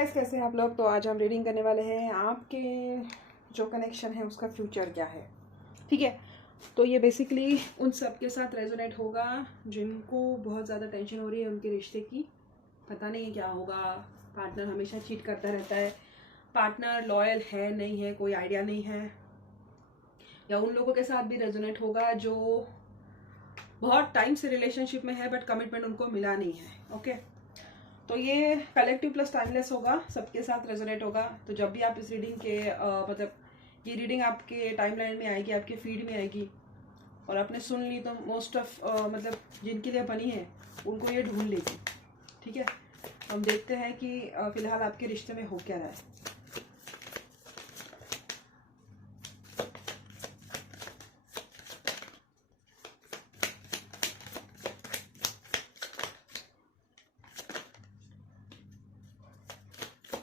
Guys, कैसे हैं आप लोग। तो आज हम रीडिंग करने वाले हैं आपके जो कनेक्शन है उसका फ्यूचर क्या है। ठीक है, तो ये बेसिकली उन सब के साथ रेजोनेट होगा जिनको बहुत ज़्यादा टेंशन हो रही है उनके रिश्ते की। पता नहीं है क्या होगा, पार्टनर हमेशा चीट करता रहता है, पार्टनर लॉयल है नहीं है कोई आइडिया नहीं है, या उन लोगों के साथ भी रेजोनेट होगा जो बहुत टाइम से रिलेशनशिप में है बट कमिटमेंट उनको मिला नहीं है। ओके, तो ये कलेक्टिव प्लस टाइमलेस होगा, सबके साथ रेजोनेट होगा। तो जब भी आप इस रीडिंग के मतलब ये रीडिंग आपके टाइमलाइन में आएगी, आपके फीड में आएगी और आपने सुन ली तो मोस्ट ऑफ मतलब जिनके लिए बनी है उनको ये ढूंढ लेगी। ठीक है, हम देखते हैं कि फिलहाल आपके रिश्ते में हो क्या रहा है।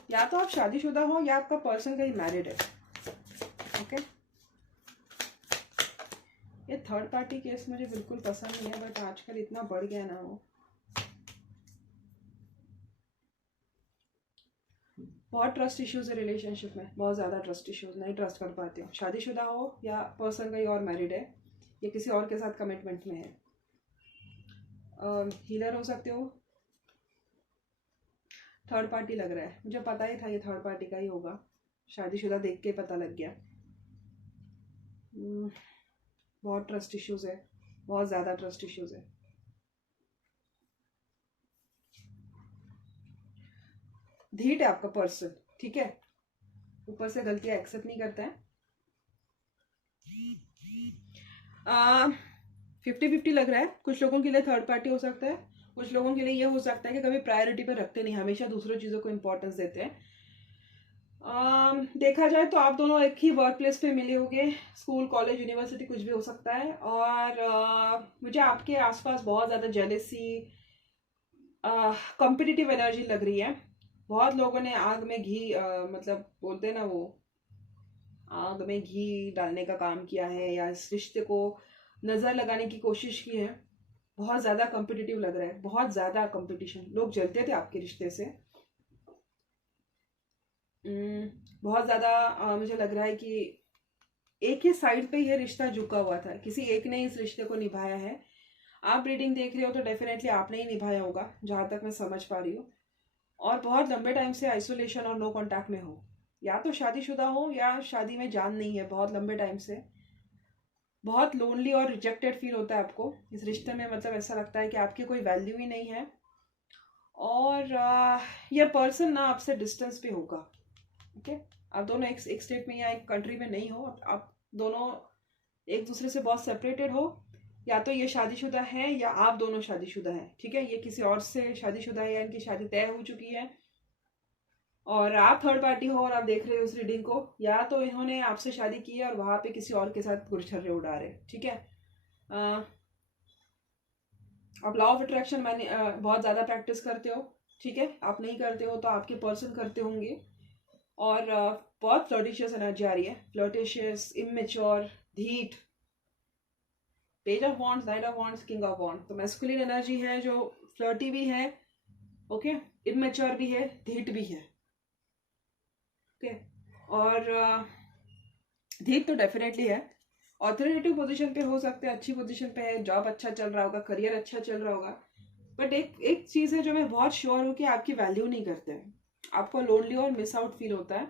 या तो आप शादीशुदा हो या आपका पर्सन कहीं मैरिड है। ओके, ये थर्ड पार्टी केस मुझे बिल्कुल पसंद नहीं है बट आजकल इतना बढ़ गया ना वो। बहुत ट्रस्ट इश्यूज है रिलेशनशिप में, बहुत ज़्यादा ट्रस्ट इश्यूज, नहीं ट्रस्ट कर पाती हूँ। शादीशुदा हो या पर्सन कहीं और मैरिड है या किसी और के साथ कमिटमेंट में है। हीलर हो सकते हो। थर्ड पार्टी लग रहा है, मुझे पता ही था ये थर्ड पार्टी का ही होगा, शादीशुदा देख के पता लग गया। बहुत ट्रस्ट इश्यूज है, बहुत ज़्यादा ट्रस्ट इश्यूज है। धीट है आपका पर्सन, ठीक है, ऊपर से गलतियां एक्सेप्ट नहीं करता है। 50-50 लग रहा है। कुछ लोगों के लिए थर्ड पार्टी हो सकता है, कुछ लोगों के लिए ये हो सकता है कि कभी प्रायोरिटी पर रखते नहीं, हमेशा दूसरों चीज़ों को इम्पोर्टेंस देते हैं। देखा जाए तो आप दोनों एक ही वर्क प्लेस पे मिले होंगे, स्कूल कॉलेज यूनिवर्सिटी कुछ भी हो सकता है। और मुझे आपके आसपास बहुत ज़्यादा जेलेसी, कॉम्पिटिटिव एनर्जी लग रही है। बहुत लोगों ने आग में घी मतलब बोलते हैं ना वो, आग में घी डालने का काम किया है या इस रिश्ते को नज़र लगाने की कोशिश की है। बहुत ज़्यादा कॉम्पिटिटिव लग रहा है, बहुत ज़्यादा कंपटीशन, लोग जलते थे आपके रिश्ते से। बहुत ज़्यादा मुझे लग रहा है कि एक ही साइड पे ये रिश्ता झुका हुआ था, किसी एक ने इस रिश्ते को निभाया है। आप रीडिंग देख रहे हो तो डेफिनेटली आपने ही निभाया होगा, जहाँ तक मैं समझ पा रही हूँ। और बहुत लंबे टाइम से आइसोलेशन और नो कांटेक्ट में हो, या तो शादीशुदा हो या शादी में जान नहीं है बहुत लंबे टाइम से। बहुत लोनली और रिजेक्टेड फील होता है आपको इस रिश्ते में, मतलब ऐसा लगता है कि आपकी कोई वैल्यू ही नहीं है। और ये पर्सन ना आपसे डिस्टेंस पे होगा। ओके, आप दोनों एक स्टेट में या एक कंट्री में नहीं हो, आप दोनों एक दूसरे से बहुत सेपरेटेड हो। या तो ये शादीशुदा है या आप दोनों शादीशुदा हैं। ठीक है, ये किसी और से शादीशुदा है या इनकी शादी तय हो चुकी है और आप थर्ड पार्टी हो और आप देख रहे हो उस रीडिंग को, या तो इन्होंने आपसे शादी की है और वहां पे किसी और के साथ गुरछर्रे उड़ा रहे। ठीक है, आप लॉ ऑफ अट्रैक्शन मैंने बहुत ज़्यादा प्रैक्टिस करते हो। ठीक है, आप नहीं करते हो तो आपके पर्सन करते होंगे। और बहुत फ्लर्टिशियस एनर्जी आ रही है, फ्लर्टिशियस, इमेच्योर, धीट, page of wands, knight of wands, king of wand. तो मैस्कुलिन एनर्जी है जो फ्लर्टी भी है, ओके, इमेच्योर भी है, धीट भी है। ओके, और धीट तो डेफिनेटली है, ऑथोरिटेटिव पोजीशन पे हो सकते हैं, अच्छी पोजीशन पे है, जॉब अच्छा चल रहा होगा, करियर अच्छा चल रहा होगा। बट एक एक चीज़ है जो मैं बहुत श्योर हूँ कि आपकी वैल्यू नहीं करते हैं, आपको लोनली और मिस आउट फील होता है।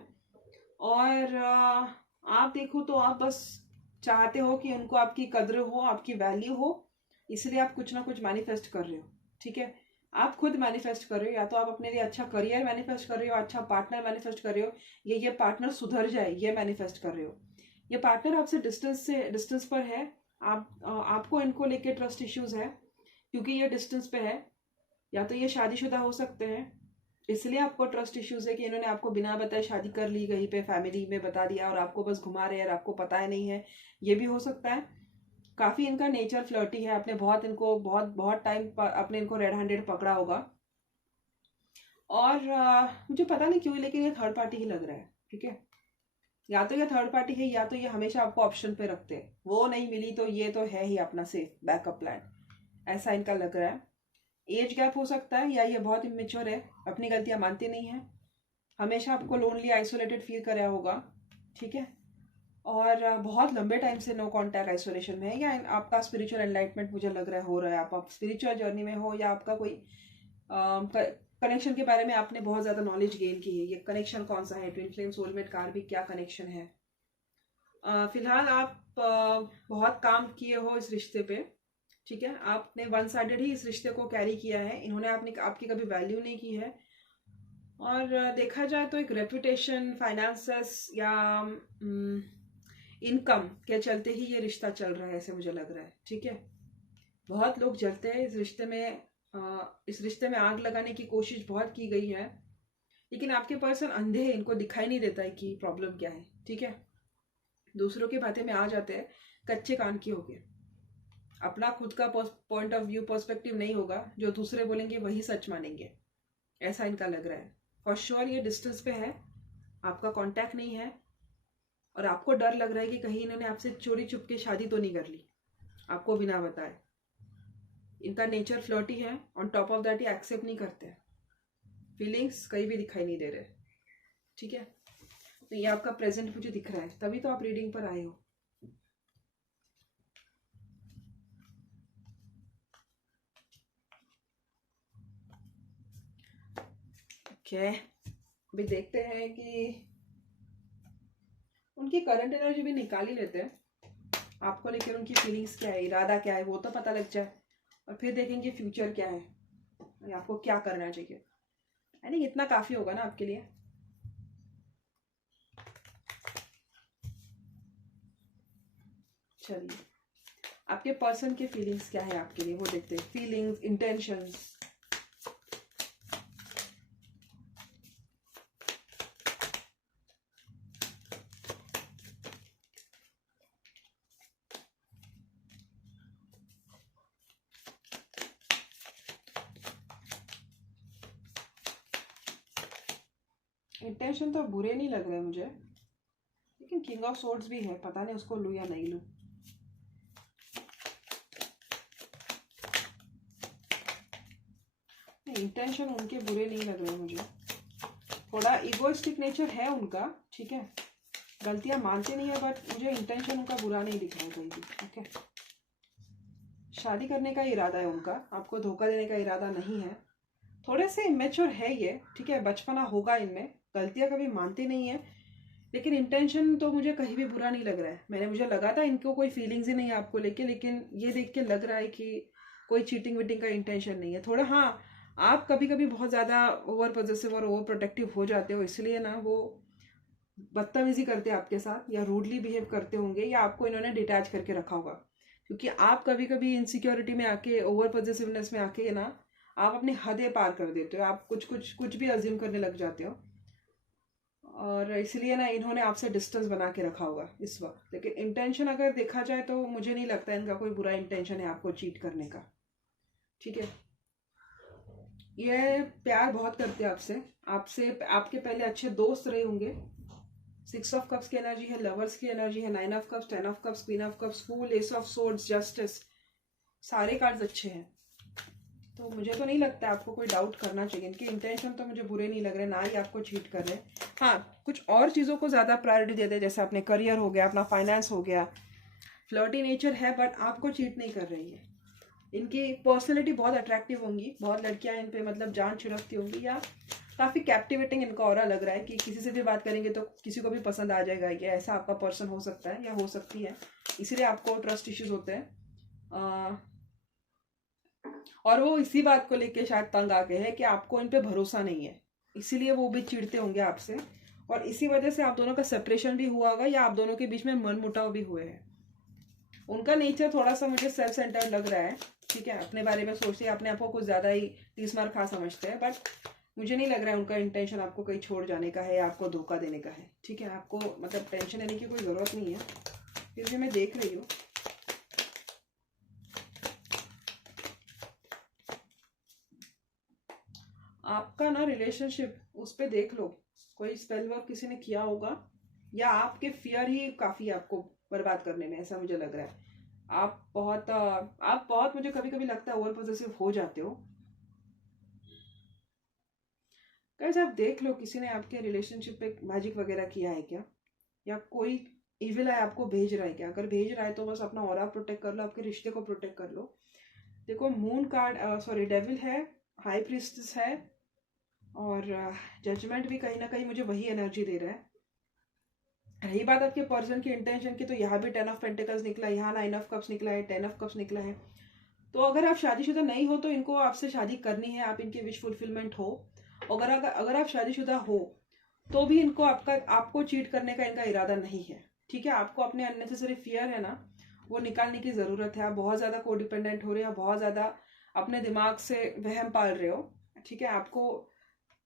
और आप देखो तो आप बस चाहते हो कि उनको आपकी कद्र हो, आपकी वैल्यू हो, इसलिए आप कुछ ना कुछ मैनिफेस्ट कर रहे हो। ठीक है, आप खुद मैनिफेस्ट कर रहे हो, या तो आप अपने लिए अच्छा करियर मैनिफेस्ट कर रहे हो, अच्छा पार्टनर मैनिफेस्ट कर रहे हो, ये पार्टनर सुधर जाए ये मैनिफेस्ट कर रहे हो। ये पार्टनर आपसे डिस्टेंस पर है, आपको इनको लेके ट्रस्ट इश्यूज है क्योंकि ये डिस्टेंस पे है। या तो ये शादीशुदा हो सकते हैं, इसलिए आपको ट्रस्ट इश्यूज है कि इन्होंने आपको बिना बताए शादी कर ली, कहीं पे फैमिली में बता दिया और आपको बस घुमा रहे हैं और आपको पता है नहीं है। ये भी हो सकता है। काफ़ी इनका नेचर फ्लर्टी है, आपने बहुत इनको बहुत बहुत टाइम आपने इनको रेड हैंडेड पकड़ा होगा। और मुझे पता नहीं क्यों लेकिन ये थर्ड पार्टी ही लग रहा है। ठीक है, या तो ये थर्ड पार्टी है या तो ये हमेशा आपको ऑप्शन पे रखते हैं, वो नहीं मिली तो ये तो है ही अपना सेफ बैकअप प्लान, ऐसा इनका लग रहा है। एज गैप हो सकता है, या ये बहुत इमेच्योर है, अपनी गलतियां मानते नहीं है। हमेशा आपको लोनली आइसोलेटेड फील कराया होगा, ठीक है। और बहुत लंबे टाइम से नो कांटेक्ट आइसोलेशन में है, या आपका स्पिरिचुअल एनलाइटमेंट मुझे लग रहा है हो रहा है, आप स्पिरिचुअल जर्नी में हो, या आपका कोई कनेक्शन के बारे में आपने बहुत ज़्यादा नॉलेज गेन की है। ये कनेक्शन कौन सा है, ट्विन फ्लेम, सोलमेट, कार्मिक, क्या कनेक्शन है। फिलहाल आप बहुत काम किए हो इस रिश्ते पे, ठीक है। आपने वन साइडेड ही इस रिश्ते को कैरी किया है, इन्होंने आपकी कभी वैल्यू नहीं की है। और देखा जाए तो एक रेपुटेशन, फाइनेंसेस या इनकम के चलते ही ये रिश्ता चल रहा है, ऐसे मुझे लग रहा है, ठीक है। बहुत लोग जलते हैं इस रिश्ते में, इस रिश्ते में आग लगाने की कोशिश बहुत की गई है, लेकिन आपके पर्सन अंधे हैं, इनको दिखाई नहीं देता है कि प्रॉब्लम क्या है, ठीक है। दूसरों की बातें में आ जाते हैं, कच्चे कान की होगे, अपना खुद का पॉइंट ऑफ व्यू, पर्सपेक्टिव नहीं होगा, जो दूसरे बोलेंगे वही सच मानेंगे, ऐसा इनका लग रहा है। फॉर श्योर ये डिस्टेंस पे है, आपका कांटेक्ट नहीं है, और आपको डर लग रहा है कि कहीं इन्होंने आपसे चोरी छुप के शादी तो नहीं कर ली आपको बिना बताए। इनका नेचर फ्लर्टी है, ऑन टॉप ऑफ दैट ये एक्सेप्ट नहीं करते, फीलिंग्स कहीं भी दिखाई नहीं दे रहे, ठीक है। तो ये आपका प्रेजेंट मुझे दिख रहा है, तभी तो आप रीडिंग पर आए हो। ओके, अभी देखते हैं कि उनकी करंट एनर्जी भी निकाल ही लेते हैं, आपको लेकर उनकी फीलिंग्स क्या है, इरादा क्या है, वो तो पता लग जाए, और फिर देखेंगे फ्यूचर क्या है, आपको क्या करना चाहिए। आई थिंक इतना काफ़ी होगा ना आपके लिए। चलिए, आपके पर्सन के फीलिंग्स क्या है आपके लिए, वो देखते हैं। Feelings, intentions. इंटेंशन तो बुरे नहीं लग रहे मुझे, लेकिन किंग ऑफ सोर्ड्स भी है, पता नहीं उसको लूँ या नहीं लूँ। इंटेंशन उनके बुरे नहीं लग रहे मुझे, थोड़ा इगोइस्टिक नेचर है उनका, ठीक है, गलतियां मानते नहीं है, बट मुझे इंटेंशन उनका बुरा नहीं दिख रहा है कहीं भी, ओके। शादी करने का इरादा है उनका, आपको धोखा देने का इरादा नहीं है, थोड़े से इमेच्योर है ये, ठीक है, बचपना होगा इनमें, गलतियां कभी मानते नहीं है, लेकिन इंटेंशन तो मुझे कहीं भी बुरा नहीं लग रहा है। मुझे लगा था इनको कोई फीलिंग्स ही नहीं है आपको लेके, लेकिन ये देख के लग रहा है कि कोई चीटिंग वीटिंग का इंटेंशन नहीं है। थोड़ा हाँ, आप कभी कभी बहुत ज़्यादा ओवर पॉजिटिव और ओवर प्रोटेक्टिव हो जाते हो, इसलिए ना वो बदतमीजी करते हैं आपके साथ, या रूडली बिहेव करते होंगे, या आपको इन्होंने डिटैच करके रखा होगा, क्योंकि आप कभी कभी इनसिक्योरिटी में आके, ओवर पॉजिटिवनेस में आके ना, आप अपनी हदें पार कर देते हो, आप कुछ भी अज्यूम करने लग जाते हो, और इसलिए ना इन्होंने आपसे डिस्टेंस बना के रखा होगा इस वक्त। लेकिन इंटेंशन अगर देखा जाए तो मुझे नहीं लगता इनका कोई बुरा इंटेंशन है आपको चीट करने का, ठीक है। ये प्यार बहुत करते हैं आपसे, आपके पहले अच्छे दोस्त रहे होंगे। 6 ऑफ कप्स की एनर्जी है, लवर्स की एनर्जी है, 9 of cups, 10 of cups, queen of cups, fool, ace of swords, justice, सारे कार्ड्स अच्छे हैं, तो मुझे तो नहीं लगता आपको कोई डाउट करना चाहिए। इनके इंटेंशन तो मुझे बुरे नहीं लग रहे, ना ही आपको चीट कर रहे हैं। हाँ, कुछ और चीज़ों को ज़्यादा प्रायोरिटी देते हैं, जैसे अपने करियर हो गया, अपना फाइनेंस हो गया, फ्लर्टी नेचर है, बट आपको चीट नहीं कर रही है। इनकी पर्सनैलिटी बहुत अट्रैक्टिव होंगी, बहुत लड़कियां इन पे मतलब जान छिड़कती होंगी, या काफ़ी कैप्टिवेटिंग इनका ऑरा लग रहा है कि किसी से भी बात करेंगे तो किसी को भी पसंद आ जाएगा, ये ऐसा आपका पर्सन हो सकता है या हो सकती है, इसीलिए आपको ट्रस्ट इश्यूज होते हैं। और वो इसी बात को लेके शायद तंग आ गए हैं कि आपको इन पे भरोसा नहीं है, इसीलिए वो भी चिढ़ते होंगे आपसे, और इसी वजह से आप दोनों का सेपरेशन भी हुआ होगा, या आप दोनों के बीच में मनमुटाव भी हुए हैं। उनका नेचर थोड़ा सा मुझे सेल्फ सेंटर्ड लग रहा है, ठीक है, अपने बारे में सोचते हैं, अपने आप को कुछ ज़्यादा ही तीस मार खा समझते हैं, बट मुझे नहीं लग रहा है उनका इंटेंशन आपको कहीं छोड़ जाने का है या आपको धोखा देने का है, ठीक है। आपको मतलब टेंशन लेने की कोई ज़रूरत नहीं है, फिर भी मैं देख रही हूँ। आपका ना रिलेशनशिप, उस पर देख लो, कोई स्पेल वर्क किसी ने किया होगा, या आपके फियर ही काफ़ी आपको बर्बाद करने में, ऐसा मुझे लग रहा है। आप बहुत मुझे कभी कभी लगता है ओवर पॉसेसिव हो जाते हो। गाइस आप देख लो किसी ने आपके रिलेशनशिप पे मैजिक वगैरह किया है क्या, या कोई इविल है आपको भेज रहा है क्या? अगर भेज रहा है तो बस अपना ऑरा प्रोटेक्ट कर लो, आपके रिश्ते को प्रोटेक्ट कर लो। देखो मून कार्ड, सॉरी डेविल है, हाई प्रीस्टेस है, और जजमेंट भी कहीं ना कहीं मुझे वही एनर्जी दे रहा है। रही बात आपके पर्सन की इंटेंशन की, तो यहाँ भी 10 ऑफ पेंटिकल्स निकला है, यहाँ 9 ऑफ कप्स निकला है, 10 ऑफ कप्स निकला है। तो अगर आप शादीशुदा नहीं हो तो इनको आपसे शादी करनी है, आप इनके विश फुलफिलमेंट हो। अगर आप शादीशुदा हो तो भी इनको आपको चीट करने का इनका इरादा नहीं है। ठीक है, आपको अपने अननेसेसरी फियर है ना, वो निकालने की ज़रूरत है। आप बहुत ज़्यादा कोडिपेंडेंट हो रहे हो, बहुत ज़्यादा अपने दिमाग से वहम पाल रहे हो। ठीक है, आपको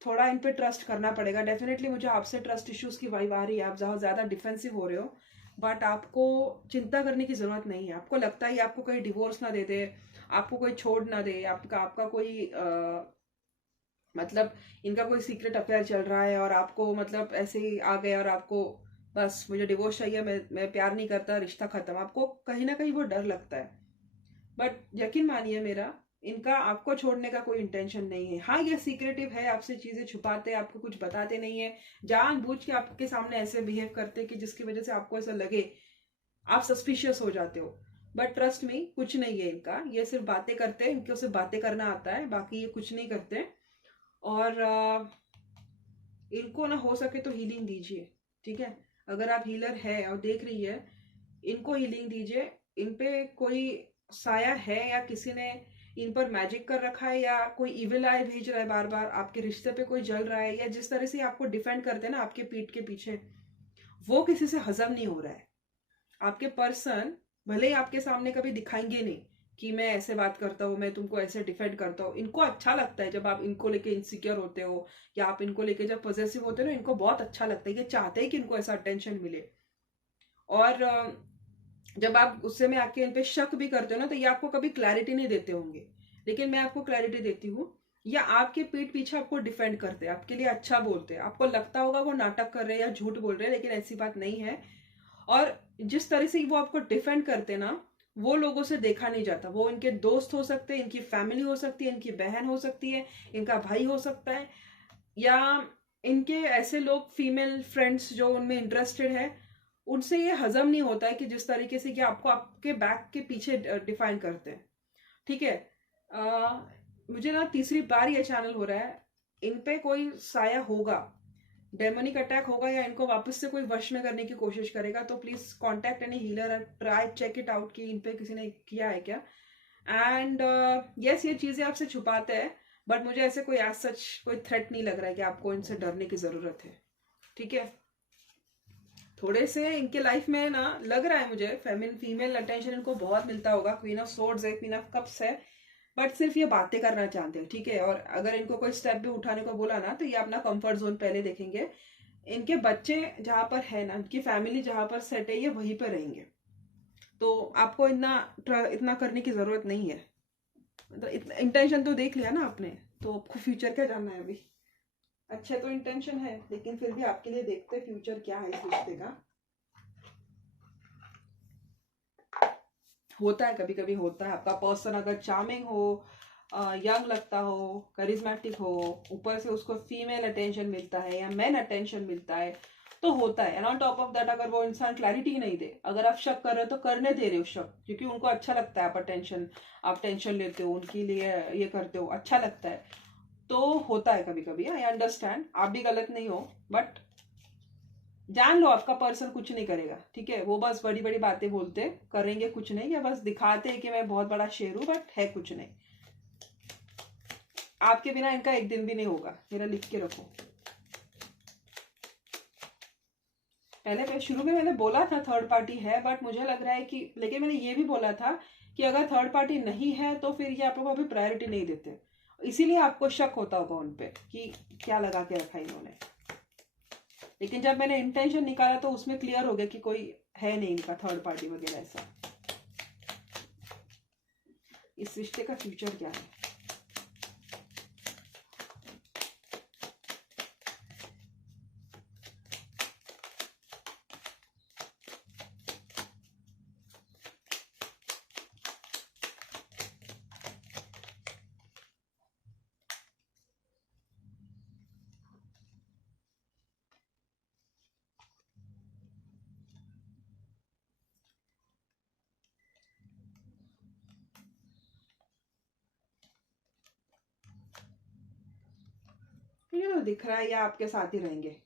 थोड़ा इन पे ट्रस्ट करना पड़ेगा। डेफिनेटली मुझे आपसे ट्रस्ट इश्यूज की वाइब आ रही है, आप बहुत ज़्यादा डिफेंसिव हो रहे हो। बट आपको चिंता करने की ज़रूरत नहीं है। आपको लगता है आपको कोई डिवोर्स ना दे दे, आपको कोई छोड़ ना दे, आपका कोई मतलब इनका कोई सीक्रेट अफेयर चल रहा है और आपको मतलब ऐसे ही आ गए और आपको बस मुझे डिवोर्स चाहिए, मैं प्यार नहीं करता, रिश्ता खत्म। आपको कहीं ना कहीं वो डर लगता है। बट यकीन मानिए मेरा, इनका आपको छोड़ने का कोई इंटेंशन नहीं है। हाँ, ये सीक्रेटिव है, आपसे चीजें छुपाते हैं, आपको कुछ बताते नहीं है, जानबूझ के आपके सामने ऐसे बिहेव करते हैं कि जिसकी वजह से आपको ऐसा लगे, आप सस्पिशियस हो जाते हो। बट ट्रस्ट मी, कुछ नहीं है इनका, ये सिर्फ बातें करते हैं, इनको सिर्फ बातें करना आता है, बाकी ये कुछ नहीं करते। और इनको ना हो सके तो हीलिंग दीजिए। ठीक है, अगर आप हीलर है और देख रही है, इनको हीलिंग दीजिए। इन पे कोई साया है या किसी ने इन पर मैजिक कर रखा है, या कोई इविल आई भेज रहा है बार बार, आपके रिश्ते पे कोई जल रहा है, या जिस तरह से आपको डिफेंड करते हैं ना आपके पीठ के पीछे, वो किसी से हजम नहीं हो रहा है। आपके पर्सन भले ही आपके सामने कभी दिखाएंगे नहीं कि मैं ऐसे बात करता हूँ, मैं तुमको ऐसे डिफेंड करता हूँ। इनको अच्छा लगता है जब आप इनको लेके इनसिक्योर होते हो, या आप इनको लेके जब पॉजेसिव होते हो ना, इनको बहुत अच्छा लगता है। ये चाहते हैं कि इनको ऐसा अटेंशन मिले। और जब आप गुस्से में आके इन पे शक भी करते हो ना, तो ये आपको कभी क्लैरिटी नहीं देते होंगे, लेकिन मैं आपको क्लैरिटी देती हूँ। या आपके पीठ पीछे आपको डिफेंड करते हैं, आपके लिए अच्छा बोलते हैं। आपको लगता होगा वो नाटक कर रहे हैं या झूठ बोल रहे हैं, लेकिन ऐसी बात नहीं है। और जिस तरह से वो आपको डिफेंड करते ना, वो लोगों से देखा नहीं जाता। वो इनके दोस्त हो सकते हैं, इनकी फैमिली हो सकती है, इनकी बहन हो सकती है, इनका भाई हो सकता है, या इनके ऐसे लोग फीमेल फ्रेंड्स जो उनमें इंटरेस्टेड है, उनसे ये हजम नहीं होता है कि जिस तरीके से कि आपको आपके बैक के पीछे डिफाइन करते हैं। ठीक है, मुझे ना तीसरी बार ये चैनल हो रहा है, इन पे कोई साया होगा, डेमोनिक अटैक होगा, या इनको वापस से कोई वश में करने की कोशिश करेगा। तो please contact any healer, try check it out कि इन पे किसी ने किया है क्या। एंड यस, ये चीजें आपसे छुपाते हैं, बट मुझे ऐसे कोई आज सच कोई थ्रेट नहीं लग रहा है कि आपको इनसे डरने की जरूरत है। ठीक है, थोड़े से इनके लाइफ में ना लग रहा है मुझे फीमेल अटेंशन इनको बहुत मिलता होगा। क्वीन ऑफ सोर्ड्स है, क्वीन ऑफ कप्स है, बट सिर्फ ये बातें करना चाहते हैं। ठीक है, और अगर इनको कोई स्टेप भी उठाने को बोला ना, तो ये अपना कंफर्ट जोन पहले देखेंगे। इनके बच्चे जहां पर है ना, इनकी फैमिली जहां पर सेट है, ये वहीं पर रहेंगे। तो आपको इतना इतना करने की जरूरत नहीं है। तो इंटेंशन तो देख लिया ना आपने, तो आपको फ्यूचर क्या जानना है अभी। अच्छा तो इंटेंशन है, लेकिन फिर भी आपके लिए देखते फ्यूचर क्या है इस रिश्ते का। होता है, कभी कभी होता है, आपका पर्सन अगर चार्मिंग हो, यंग लगता हो, करिज्मेटिक हो, ऊपर से उसको फीमेल अटेंशन मिलता है या मैन अटेंशन मिलता है, तो होता है। And on top of that, अगर वो इंसान क्लैरिटी नहीं दे, अगर आप शक कर रहे हो तो करने दे रहे हो शक, क्योंकि उनको अच्छा लगता है आप टेंशन लेते हो उनके लिए, ये करते हो, अच्छा लगता है। तो होता है कभी कभी, आई अंडरस्टैंड, आप भी गलत नहीं हो। बट जान लो आपका पर्सन कुछ नहीं करेगा। ठीक है, वो बस बड़ी बड़ी बातें बोलते करेंगे कुछ नहीं, या बस दिखाते हैं कि मैं बहुत बड़ा शेर हूं, बट है कुछ नहीं। आपके बिना इनका एक दिन भी नहीं होगा, मेरा लिख के रखो। पहले शुरू में मैंने बोला था थर्ड पार्टी है, बट मुझे लग रहा है कि, लेकिन मैंने ये भी बोला था कि अगर थर्ड पार्टी नहीं है तो फिर ये आप लोग अभी प्रायोरिटी नहीं देते, इसीलिए आपको शक होता होगा उन पे कि क्या लगा के रखा इन्होंने। लेकिन जब मैंने इंटेंशन निकाला तो उसमें क्लियर हो गया कि कोई है नहीं इनका थर्ड पार्टी वगैरह ऐसा। इस रिश्ते का फ्यूचर क्या है? मुझे तो दिख रहा है ये आपके साथ ही रहेंगे।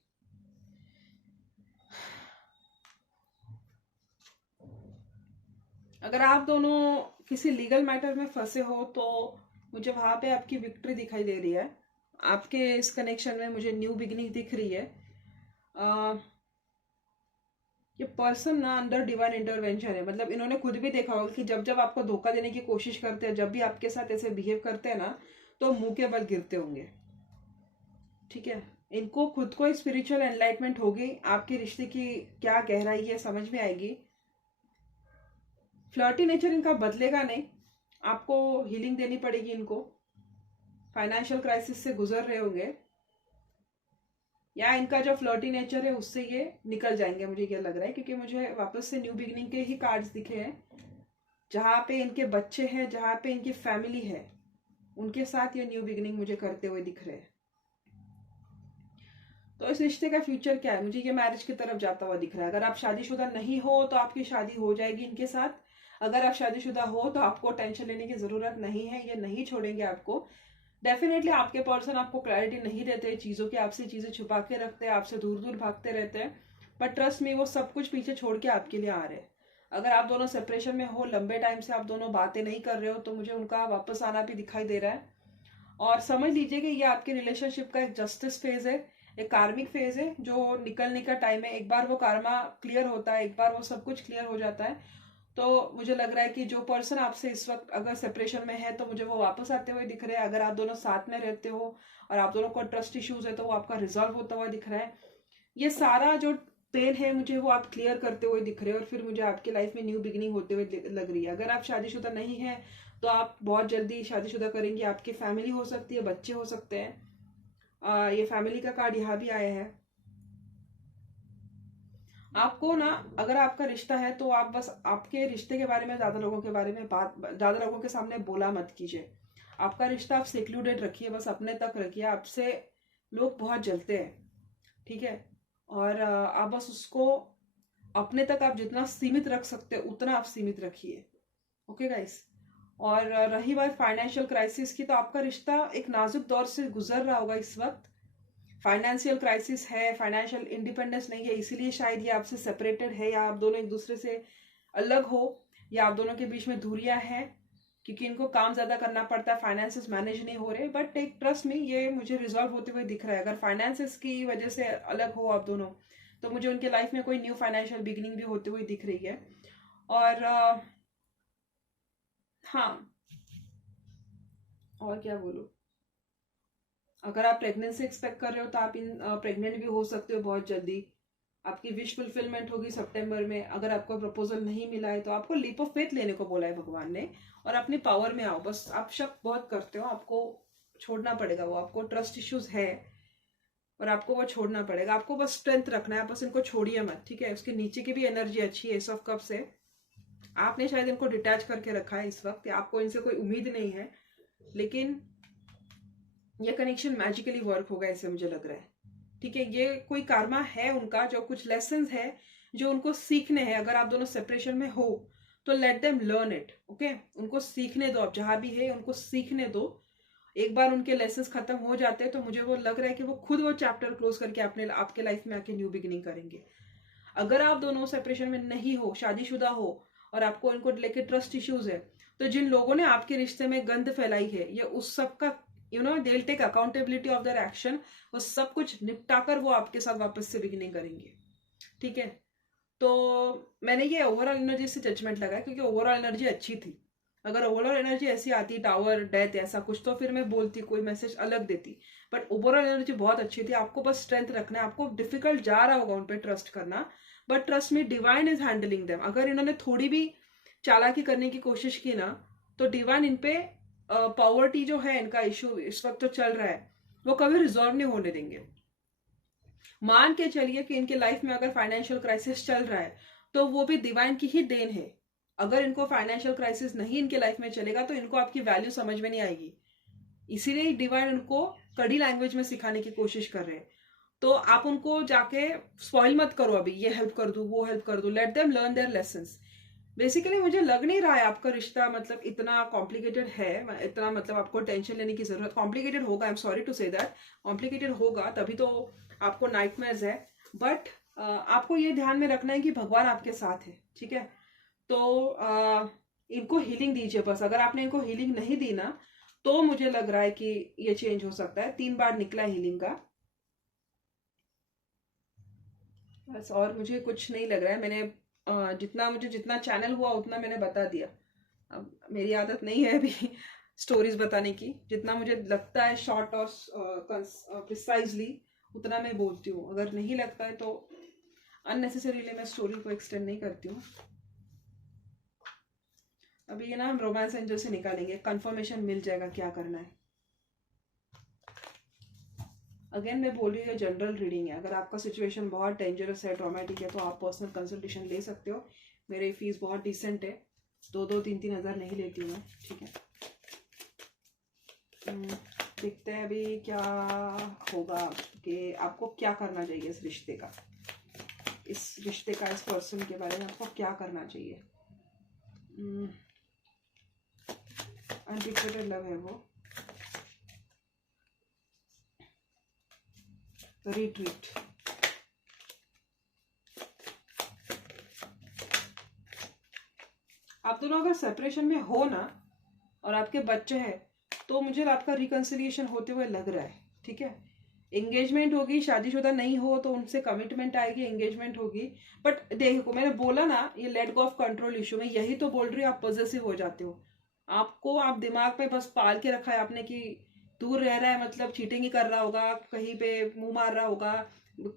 अगर आप दोनों किसी लीगल मैटर में फंसे हो तो मुझे वहां पे आपकी विक्ट्री दिखाई दे रही है। आपके इस कनेक्शन में मुझे न्यू बिगिनिंग दिख रही है। ये पर्सन ना अंडर डिवाइन इंटरवेंशन है। मतलब इन्होंने खुद भी देखा होगा कि जब जब आपको धोखा देने की कोशिश करते हैं, जब भी आपके साथ ऐसे बिहेव करते हैं ना, तो मुंह के बल गिरते होंगे। ठीक है, इनको खुद को स्पिरिचुअल एनलाइटमेंट होगी, आपके रिश्ते की क्या गहराई है समझ में आएगी। फ्लर्टी नेचर इनका बदलेगा नहीं, आपको हीलिंग देनी पड़ेगी इनको। फाइनेंशियल क्राइसिस से गुजर रहे होंगे, या इनका जो फ्लर्टी नेचर है उससे ये निकल जाएंगे, मुझे ये लग रहा है, क्योंकि मुझे वापस से न्यू बिगिनिंग के ही कार्ड्स दिखे हैं। जहां पे इनके बच्चे हैं, जहां पे इनकी फैमिली है, उनके साथ ये न्यू बिगिनिंग मुझे करते हुए दिख रहे हैं। तो इस रिश्ते का फ्यूचर क्या है? मुझे ये मैरिज की तरफ जाता हुआ दिख रहा है। अगर आप शादीशुदा नहीं हो तो आपकी शादी हो जाएगी इनके साथ। अगर आप शादीशुदा हो तो आपको टेंशन लेने की जरूरत नहीं है, ये नहीं छोड़ेंगे आपको। डेफिनेटली आपके पर्सन आपको क्लैरिटी नहीं देते चीजों की, आपसे चीजें छुपा के रखते हैं, आपसे दूर दूर भागते रहते हैं, बट ट्रस्ट में वो सब कुछ पीछे छोड़ के आपके लिए आ रहे हैं। अगर आप दोनों सेपरेशन में हो, लंबे टाइम से आप दोनों बातें नहीं कर रहे हो, तो मुझे उनका वापस आना भी दिखाई दे रहा है। और समझ लीजिए कि ये आपके रिलेशनशिप का एक जस्टिस फेज है, एक कार्मिक फेज है, जो निकलने का टाइम है। एक बार वो कार्मा क्लियर होता है, एक बार वो सब कुछ क्लियर हो जाता है, तो मुझे लग रहा है कि जो पर्सन आपसे इस वक्त अगर सेपरेशन में है तो मुझे वो वापस आते हुए दिख रहे हैं। अगर आप दोनों साथ में रहते हो और आप दोनों को ट्रस्ट इश्यूज है तो वो आपका रिजॉल्व होता हुआ दिख रहा है। ये सारा जो पेन है मुझे वो आप क्लियर करते हुए दिख रहे हैं, और फिर मुझे आपकी लाइफ में न्यू बिगिनिंग होते हुए लग रही है। अगर आप शादीशुदा नहीं है तो आप बहुत जल्दी शादीशुदा करेंगे। आपकी फैमिली हो सकती है, बच्चे हो सकते हैं। ये फैमिली का कार्ड यहाँ भी आया है। आपको ना, अगर आपका रिश्ता है तो आप बस आपके रिश्ते के बारे में ज्यादा लोगों के बारे में बात, ज्यादा लोगों के सामने बोला मत कीजिए। आपका रिश्ता आप सेक्लूडेड रखिए, बस अपने तक रखिए। आपसे लोग बहुत जलते हैं, ठीक है, और आप बस उसको अपने तक आप जितना सीमित रख सकते हैं उतना आप सीमित रखिए। Okay guys. और रही बात फाइनेंशियल क्राइसिस की, तो आपका रिश्ता एक नाजुक दौर से गुजर रहा होगा इस वक्त। फाइनेंशियल क्राइसिस है, फाइनेंशियल इंडिपेंडेंस नहीं है, इसीलिए शायद ये आपसे सेपरेटेड है, या आप दोनों एक दूसरे से अलग हो, या आप दोनों के बीच में दूरियां हैं, क्योंकि इनको काम ज्यादा करना पड़ता है, फाइनेंसेस मैनेज नहीं हो रहे। बट एक ट्रस्ट में ये मुझे रिजॉल्व होते हुए दिख रहा है। अगर फाइनेंसेस की वजह से अलग हो आप दोनों, तो मुझे उनके लाइफ में कोई न्यू फाइनेंशियल बिगिनिंग भी होते हुए दिख रही है। और हाँ, और क्या बोलूं, अगर आप प्रेगनेंसी एक्सपेक्ट कर रहे हो तो आप प्रेग्नेंट भी हो सकते हो बहुत जल्दी। आपकी विश फुलफिलमेंट होगी सितंबर में। अगर आपको प्रपोजल नहीं मिला है तो आपको लीप ऑफ फेथ लेने को बोला है भगवान ने, और अपनी पावर में आओ। बस आप शक बहुत करते हो, आपको छोड़ना पड़ेगा वो। आपको ट्रस्ट इश्यूज है और आपको वो छोड़ना पड़ेगा। आपको बस स्ट्रेंथ रखना है, बस इनको छोड़िए मत, ठीक है। उसके नीचे की भी एनर्जी अच्छी है, एस ऑफ कप से। आपने शायद इनको डिटैच करके रखा है इस वक्त, आपको इनसे कोई उम्मीद नहीं है, लेकिन ये कनेक्शन मैजिकली वर्क होगा ऐसे मुझे लग रहा है, ठीक है। ये कोई कार्मा है उनका, जो कुछ लेसन्स है जो उनको सीखने हैं। अगर आप दोनों सेपरेशन में हो तो late them learn it, okay. उनको सीखने दो, आप जहां भी है उनको सीखने दो। एक बार उनके लेसन्स खत्म हो जाते हैं तो मुझे वो लग रहा है कि वो खुद वो चैप्टर क्लोज करके अपने आपके लाइफ में आके न्यू बिगिनिंग करेंगे। अगर आप दोनों सेपरेशन में नहीं हो, शादीशुदा हो, और आपको इनको लेके ट्रस्ट इश्यूज है, तो जिन लोगों ने आपके रिश्ते में गंद फैलाई है, ये उस सब का they will take accountability of their action. वो सब कुछ निपटाकर वो आपके साथ वापस से बिगिनिंग करेंगे, ठीक है। तो मैंने ये ओवरऑल एनर्जी से जजमेंट लगाया, क्योंकि ओवरऑल एनर्जी अच्छी थी। अगर ओवरऑल एनर्जी ऐसी आती, टावर, डेथ, ऐसा कुछ, तो फिर मैं बोलती, कोई मैसेज अलग देती। बट ओवरऑल एनर्जी बहुत अच्छी थी। आपको बस स्ट्रेंथ रखना है। आपको डिफिकल्ट जा रहा होगा उन पर ट्रस्ट करना, बट ट्रस्ट में डिवाइन इज हैंडलिंग देम। अगर इन्होंने थोड़ी भी चालाकी करने की कोशिश की ना, तो डिवाइन इन पे पॉवर्टी जो है इनका इशू इस वक्त तो चल रहा है, वो कभी रिजॉल्व नहीं होने देंगे। मान के चलिए कि इनके लाइफ में अगर फाइनेंशियल क्राइसिस चल रहा है तो वो भी डिवाइन की ही देन है। अगर इनको फाइनेंशियल क्राइसिस नहीं इनके लाइफ में चलेगा तो इनको आपकी वैल्यू समझ में नहीं आएगी। इसीलिए डिवाइन उनको कड़ी लैंग्वेज में सिखाने की कोशिश कर रहे हैं। तो आप उनको जाके स्पॉइल मत करो, अभी ये हेल्प कर दूं, वो हेल्प कर दूं। Let them learn their lessons. Basically मुझे लग नहीं रहा है आपका रिश्ता मतलब इतना कॉम्प्लिकेटेड है, इतना मतलब आपको टेंशन लेने की जरूरत, कॉम्प्लिकेटेड होगा, I am sorry to say that, complicated होगा तभी तो आपको नाइटमेयर्स है। बट आपको ये ध्यान में रखना है कि भगवान आपके साथ है, ठीक है। तो इनको हीलिंग दीजिए बस। अगर आपने इनको हीलिंग नहीं दी ना तो मुझे लग रहा है कि ये चेंज हो सकता है। 3 बार निकला हीलिंग का बस, और मुझे कुछ नहीं लग रहा है। मैंने जितना चैनल हुआ उतना मैंने बता दिया। अब मेरी आदत नहीं है अभी स्टोरीज बताने की, जितना मुझे लगता है शॉर्ट और प्रिसाइजली उतना मैं बोलती हूँ। अगर नहीं लगता है तो अननेसेसरीली मैं स्टोरी को एक्सटेंड नहीं करती हूँ। अभी ये ना हम रोमांस एंजल से निकालेंगे, कंफर्मेशन मिल जाएगा क्या करना है। अगेन मैं बोल रही हूँ ये जनरल रीडिंग है। अगर आपका सिचुएशन बहुत डेंजरस है, ट्रॉमेटिक है, तो आप पर्सनल कंसल्टेशन ले सकते हो। मेरी फीस बहुत डिसेंट है, 2-3 हज़ार नहीं लेती हूँ मैं, ठीक है। देखते हैं अभी क्या होगा कि आपको क्या करना चाहिए इस रिश्ते का, इस पर्सन के बारे में आपको क्या करना चाहिए। अनरिक्वेटेड लव है वो, रिट्रीट। आप दोनों अगर सेपरेशन में हो ना और आपके बच्चे हैं तो मुझे आपका रिकंसिलिएशन होते हुए लग रहा है, ठीक है। एंगेजमेंट होगी, शादीशुदा नहीं हो तो उनसे कमिटमेंट आएगी, एंगेजमेंट होगी। बट देखो मैंने बोला ना ये let go of control issue में, यही तो बोल रही हूँ, आप पॉजेसिव हो जाते हो। आपको आप दिमाग में बस पाल के रखा है आपने कि दूर रह रहा है मतलब चीटिंग ही कर रहा होगा, कहीं पे मुंह मार रहा होगा,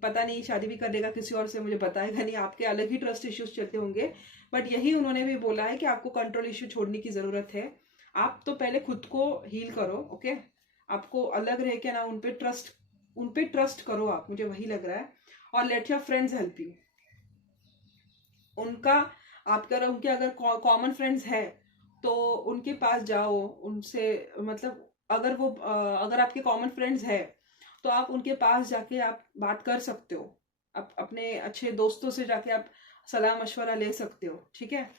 पता नहीं शादी भी कर लेगा किसी और से, मुझे बताएगा नहीं, आपके अलग ही ट्रस्ट इश्यूज चलते होंगे। बट यही उन्होंने भी बोला है कि आपको कंट्रोल इश्यू छोड़ने की जरूरत है। आप तो पहले खुद को हील करो, ओके। आपको अलग रह के ना उन पे ट्रस्ट करो आप, मुझे वही लग रहा है। और let your friends help you. उनका आपका उनके अगर कॉमन फ्रेंड्स है तो उनके पास जाओ, उनसे मतलब अगर आपके कॉमन फ्रेंड्स है तो आप उनके पास जाके आप बात कर सकते हो। आप अपने अच्छे दोस्तों से जाके आप सलाह मशवरा ले सकते हो, ठीक है।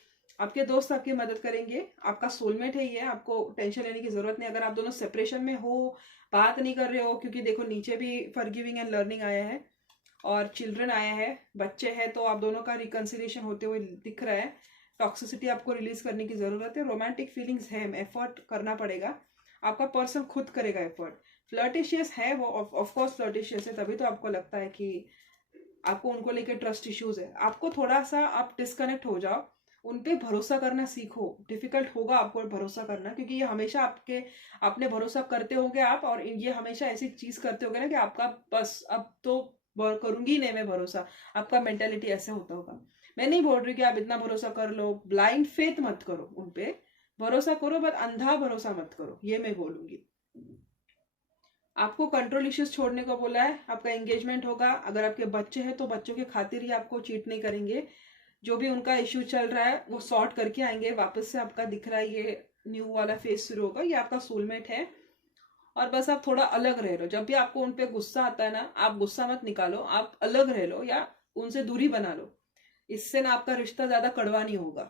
आपके दोस्त आपकी मदद करेंगे, आपका सोलमेट है ये, आपको टेंशन लेने की जरूरत नहीं। अगर आप दोनों सेपरेशन में हो, बात नहीं कर रहे हो, क्योंकि देखो नीचे भी फॉरगिविंग एंड लर्निंग आया है और चिल्ड्रन आया है, बच्चे हैं, तो आप दोनों का रिकंसिलिएशन होते हुए दिख रहा है। टॉक्सिसिटी आपको रिलीज करने की जरूरत है, रोमांटिक फीलिंग्स है, एफर्ट करना पड़ेगा, आपका पर्सन खुद करेगा एफर्ट। फ्लर्टिशियस है वो, ऑफ कोर्स फ्लर्टिशियस है, तभी तो आपको लगता है कि आपको उनको लेकर ट्रस्ट इश्यूज है। आपको थोड़ा सा आप डिस्कनेक्ट हो जाओ, उन पे भरोसा करना सीखो। डिफिकल्ट होगा आपको भरोसा करना, क्योंकि ये हमेशा आपने भरोसा करते होगे आप, और ये हमेशा ऐसी चीज करते होगे ना कि आपका बस अब तो करूंगी नहीं मैं भरोसा, आपका मेंटेलिटी ऐसे होता होगा। मैं नहीं बोल रही कि आप इतना भरोसा कर लो, ब्लाइंड फेथ मत करो, उन पे भरोसा करो, बट अंधा भरोसा मत करो, ये मैं बोलूंगी। आपको कंट्रोल इश्यूज छोड़ने को बोला है, आपका एंगेजमेंट होगा। अगर आपके बच्चे हैं तो बच्चों के खातिर ही आपको चीट नहीं करेंगे। जो भी उनका इश्यू चल रहा है वो सॉर्ट करके आएंगे वापस से। आपका दिख रहा है ये न्यू वाला फेज शुरू होगा, ये आपका सोलमेट है। और बस आप थोड़ा अलग रह लो। जब भी आपको उन पे गुस्सा आता है ना, आप गुस्सा मत निकालो, आप अलग रह लो या उनसे दूरी बना लो। इससे ना आपका रिश्ता ज्यादा कड़वा नहीं होगा।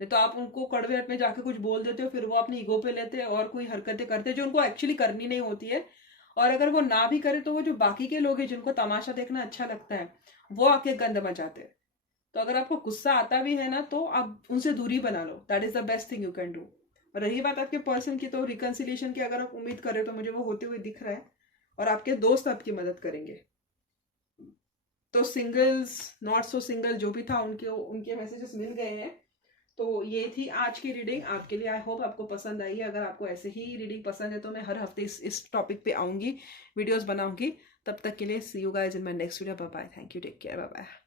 नहीं तो आप उनको कड़वे में जाके कुछ बोल देते हो, फिर वो अपनी ईगो पे लेते हैं और कोई हरकतें करते हैं जो उनको एक्चुअली करनी नहीं होती है। और अगर वो ना भी करे तो वो जो बाकी के लोग हैं जिनको तमाशा देखना अच्छा लगता है, वो आके गंद मचाते हैं। तो अगर आपको गुस्सा आता भी है ना तो आप उनसे दूरी बना लो, that is the best thing you can do. और रही बात आपके पर्सन की, तो रिकंसिलिएशन की अगर आप उम्मीद कर रहे हो तो मुझे वो होते हुए दिख रहा है, और आपके दोस्त आपकी मदद करेंगे। तो सिंगल्स, नॉट सो सिंगल जो भी था, उनके उनके मैसेजेस मिल गए हैं। तो ये थी आज की रीडिंग आपके लिए। आई होप आपको पसंद आई है। अगर आपको ऐसे ही रीडिंग पसंद है तो मैं हर हफ्ते इस टॉपिक पे आऊंगी, वीडियोस बनाऊंगी। तब तक के लिए see you guys in my next video. Bye bye, thank you, take care, bye bye.